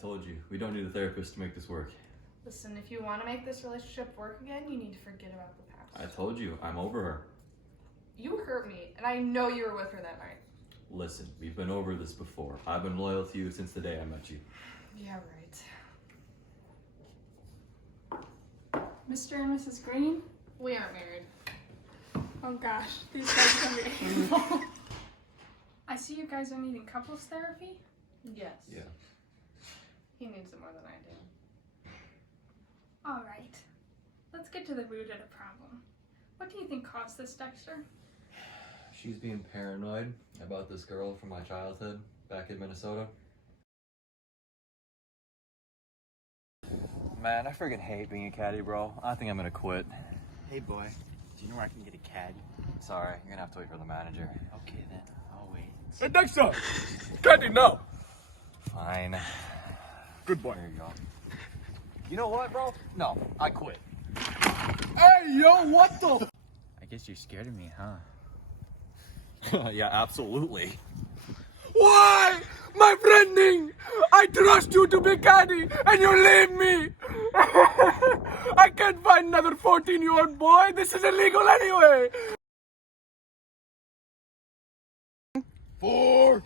told you, we don't need a therapist to make this work. Listen, if you want to make this relationship work again, you need to forget about the past. I told you, I'm over her. You hurt me, and I know you were with her that night. Listen, we've been over this before. I've been loyal to you since the day I met you. Yeah, right. Mr. and Mrs. Green? We aren't married. Oh gosh, these guys are gonna be hateful. I see you guys are needing couples therapy? Yes. Yeah. He needs it more than I do. Alright. Let's get to the root of the problem. What do you think caused this, Dexter? She's being paranoid about this girl from my childhood back in Minnesota. Man, I friggin' hate being a caddy, bro. I think I'm gonna quit. Hey boy, do you know where I can get a caddy? Sorry, you're gonna have to wait for the manager. Okay then, I'll wait. Hey Dexter! Caddy now! Fine. Good boy. There you go. You know what, bro? No, I quit. Hey yo, what the? I guess you're scared of me, huh? Yeah, absolutely. Why? My friend Ning! I trust you to be caddy and you leave me! I can't find another 14-year-old boy. This is illegal anyway! 4!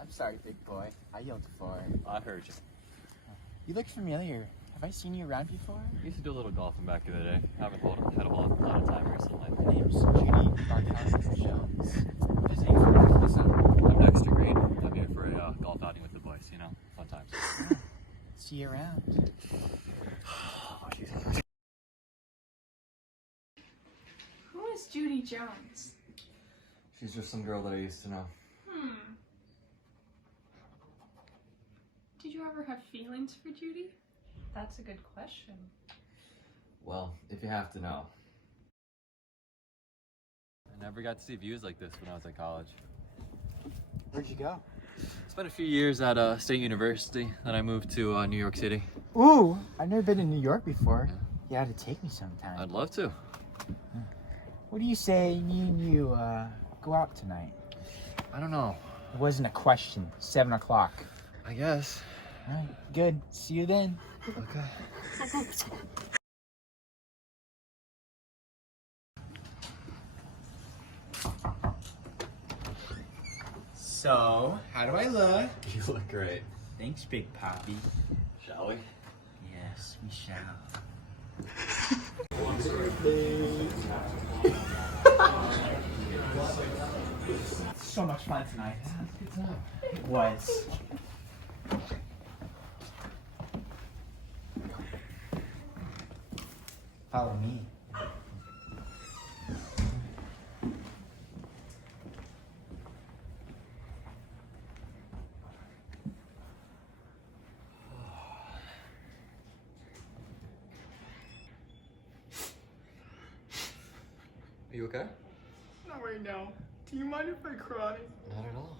I'm sorry, big boy. I yelled 4. I heard you. You look familiar. Have I seen you around before? I used to do a little golfing back in the day. Haven't had a lot of time recently. My name's Judy Barkhouse Jones. What is name for you? Listen, I'm Dexter Green. I'm here for a golf outing with the boys, you know? Fun times. See you around. Oh, jeez. Who is Judy Jones? She's just some girl that I used to know. Did you ever have feelings for Judy? That's a good question. Well, if you have to know. I never got to see views like this when I was at college. Where'd you go? Spent a few years at State University, then I moved to New York City. Ooh, I've never been to New York before. You had to take me sometime. I'd love to. What do you say me and you go out tonight? I don't know. It wasn't a question. 7 o'clock. I guess. All right, good. See you then. Okay. So, how do I look? You look great. Thanks, Big Poppy. Shall we? Yes, we shall. So much fun tonight. Good time. It was. Follow me. Are you okay? Not right now. Do you mind if I cry? Not at all.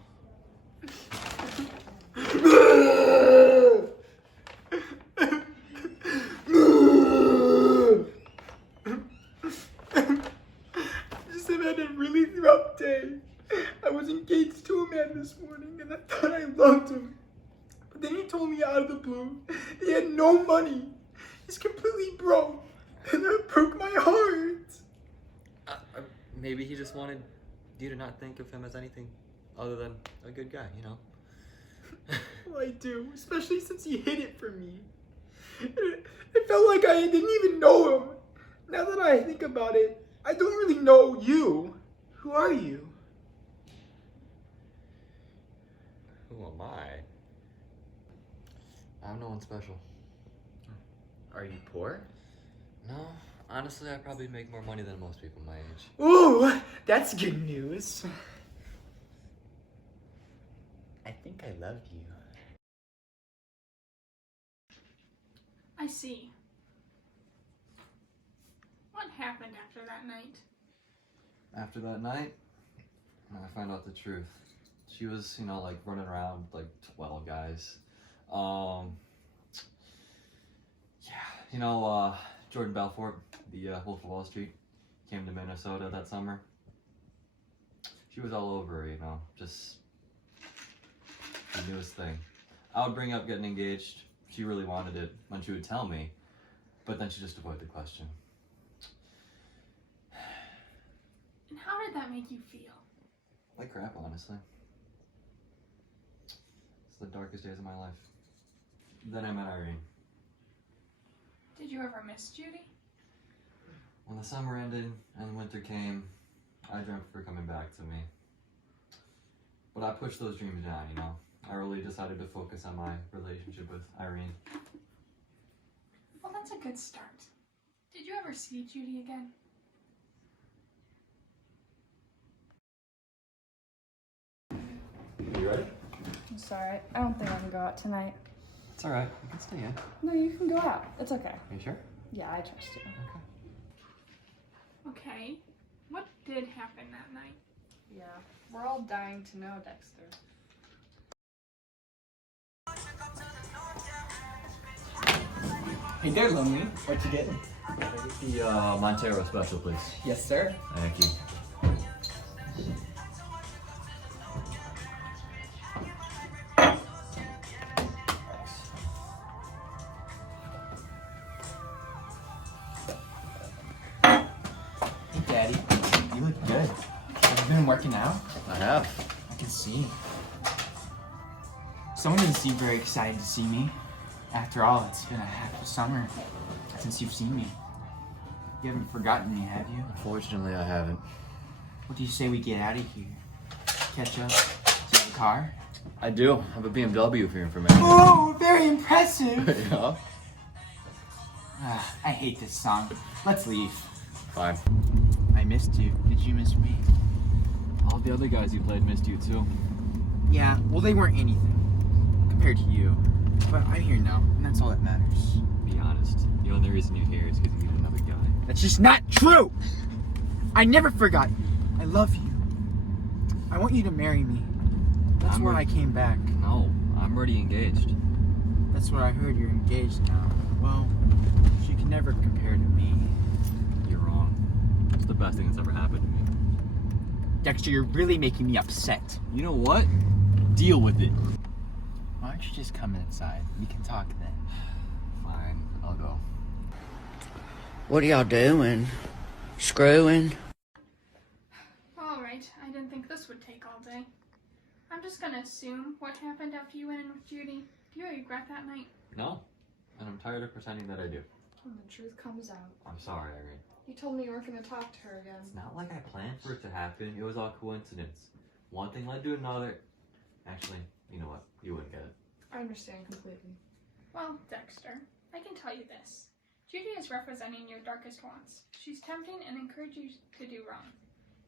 Just have had a really rough day. I was engaged to a man this morning and I thought I loved him. But then he told me out of the blue he had no money. He's completely broke. And that broke my heart. Maybe he just wanted you to not think of him as anything other than a good guy, you know? Well, I do, especially since he hid it from me. It felt like I didn't even know him. Now that I think about it, I don't really know you. Who are you? Who am I? I'm no one special. Are you poor? No, honestly, I probably make more money than most people my age. Ooh, that's good news. I think I love you. I see. What happened after that night? After that night, I found out the truth. She was, you know, like running around with like 12 guys. Yeah, you know, Jordan Belfort, the Wolf of Wall Street, came to Minnesota that summer. She was all over, you know, just the newest thing. I would bring up getting engaged. She really wanted it when she would tell me, but then she just avoided the question. And how did that make you feel? Like crap, honestly. It's the darkest days of my life. Then I met Irene. Did you ever miss Judy? When the summer ended and winter came, I dreamt of her coming back to me. But I pushed those dreams down, you know. I really decided to focus on my relationship with Irene. Well, that's a good start. Did you ever see Judy again? You ready? I'm sorry. I don't think I can go out tonight. It's alright. You can stay in. No, you can go out. It's okay. Are you sure? Yeah, I trust you. Okay. What did happen that night? Yeah, we're all dying to know, Dexter. Hey there, Lonely. What you getting? The Montero special, please. Yes, sir. Thank you. Hey, Daddy. You look good. Have you been working out? I have. I can see. Someone doesn't seem very excited to see me. After all, it's been a half a summer since you've seen me. You haven't forgotten me, have you? Unfortunately, I haven't. What do you say we get out of here? Catch up? Do you have a car? I do. I have a BMW for your information. Oh, very impressive! Yeah? I hate this song. Let's leave. Fine. I missed you. Did you miss me? All the other guys you played missed you too. Yeah, well, they weren't anything compared to you. But I'm here now, and that's all that matters. Be honest. The only reason you're here is because you need another guy. That's just not true! I never forgot you. I love you. I want you to marry me. That's why I came back. No, I'm already engaged. That's what I heard. You're engaged now. Well, she can never compare to me. You're wrong. It's the best thing that's ever happened to me. Dexter, you're really making me upset. You know what? Deal with it. Why don't you just come inside? We can talk then. Fine, I'll go. What are y'all doing? Screwing? Alright, I didn't think this would take all day. I'm just gonna assume what happened after you went in with Judy. Do you regret that night? No, and I'm tired of pretending that I do. When the truth comes out. I'm sorry, Irene. You told me you weren't going to talk to her again. It's not like I planned for it to happen. It was all coincidence. One thing led to another. Actually, you know what? You wouldn't get it. I understand completely. Well, Dexter, I can tell you this. Judy is representing your darkest wants. She's tempting and encourages you to do wrong.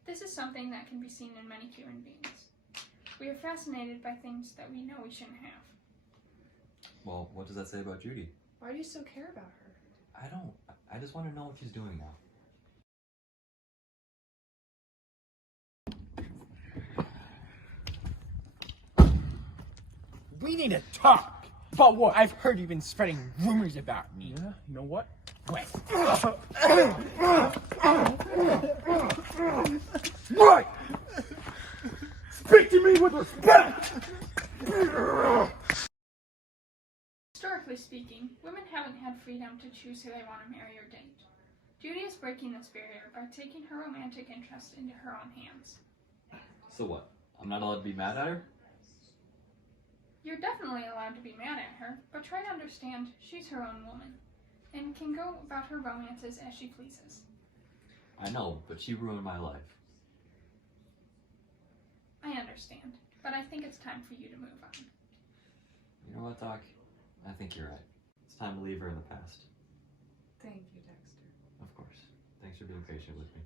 This is something that can be seen in many human beings. We are fascinated by things that we know we shouldn't have. Well, what does that say about Judy? Why do you still care about her? I don't. I just want to know what she's doing now. We need to talk. About what? I've heard you've been spreading rumors about me. Yeah, you know what? What? What? Speak to me with respect! Historically speaking, women haven't had freedom to choose who they want to marry or date. Judy is breaking this barrier by taking her romantic interest into her own hands. So what? I'm not allowed to be mad at her? You're definitely allowed to be mad at her, but try to understand she's her own woman, and can go about her romances as she pleases. I know, but she ruined my life. I understand, but I think it's time for you to move on. You know what, Doc? I think you're right. It's time to leave her in the past. Thank you, Dexter. Of course. Thanks for being patient with me.